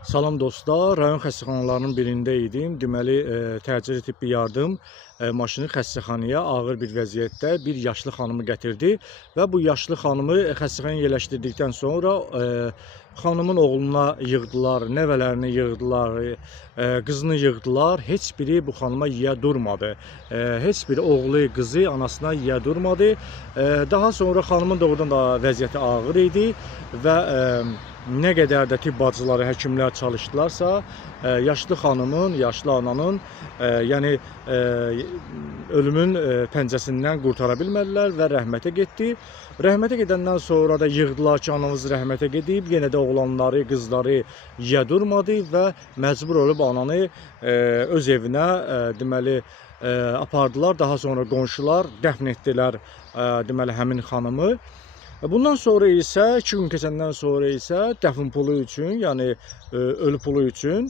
Salam dostlar, rayon xəstəxanalarının birində idim. Deməli, təcili tibbi yardım maşını xəstəxanaya ağır bir vəziyyətdə bir yaşlı xanımı gətirdi və bu yaşlı xanımı xəstəxanaya yerləşdirdikdən sonra xanımın oğluna yığdılar, nəvələrini yığdılar, qızını yığdılar. Heç biri bu xanıma yiyə durmadı. Heç biri oğlu, qızı anasına yiyə durmadı. Daha sonra xanımın doğrudan da vəziyyəti ağır idi və nə qədər də tibb bacıları, həkimlər çalışdılarsa, yaşlı xanımın, yaşlı ananın, yəni ölümün pəncəsindən qurtara bilmədilər və rəhmətə getdi. Rəhmətə gedəndən sonra da yığdılar ki, anamız rəhmətə gedib, yenə də oğlanları, qızları yiyə durmadı və məcbur olub ananı öz evinə deməli apardılar. Daha sonra qonşular dəfn etdilər deməli həmin xanımı. Bundan sonra isə 2 gün keçəndən sonra isə dəfn pulu üçün, yəni ölü pulu üçün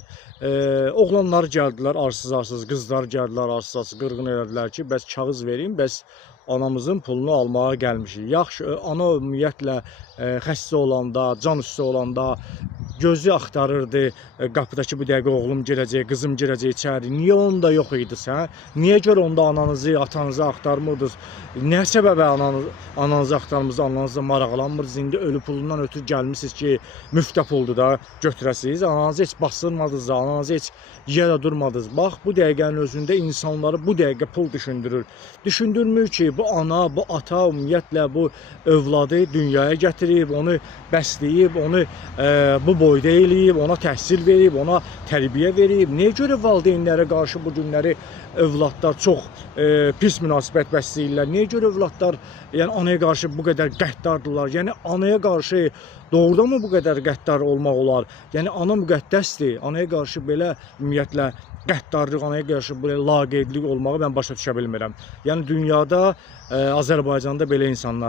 oğlanlar gəldilər arsız-arsız, qızlar gəldilər arsız-arsız, qırğın elədilər ki, bəs kağız verin, bəs anamızın pulunu almağa gəlmişik. Yaxşı, ana ümumiyyətlə xəstə olanda, can üstü olanda gözü axtarırdı, qapıdakı bu dəqiqə oğlum gələcək, qızım gələcək içəri. Niyə onda yox idi sən? Niyə görə onda ananızı, atanızı axtarmırdınız? Nə səbəbə ananızı axtarmırdınız, ananızla maraqlanmırdınız? İndi ölü pulundan ötürü gəlmişsiniz ki, müftə puldur da götürəsiniz. Ananızı heç basdırmadınız, ananızı heç yerə durmadınız. Bax, bu dəqiqənin özündə insanları bu dəqiqə pul düşündürür. Düşündürmür ki, bu ana, bu ata ümumiyyətlə bu övladı dünyaya gətirib, onu bəsləyib, onu bu boyda eləyib, ona təhsil verib, ona tərbiyə verib. Nəyə görə valideynlərə qarşı bu günləri övladlar çox pis münasibət bəsləyirlər? Nəyə görə övladlar yəni anaya qarşı bu qədər qəddardırlar? Yəni anaya qarşı doğrudan mı bu qədər qəddar olmaq olar? Yəni ana müqəddəsdir. Anaya qarşı belə ümumiyyətlə qəddarlıq, anaya qarşı belə laqeydlik olmağı mən başa düşə bilmirəm. Yəni dünyada, Azərbaycanda belə insanlar var.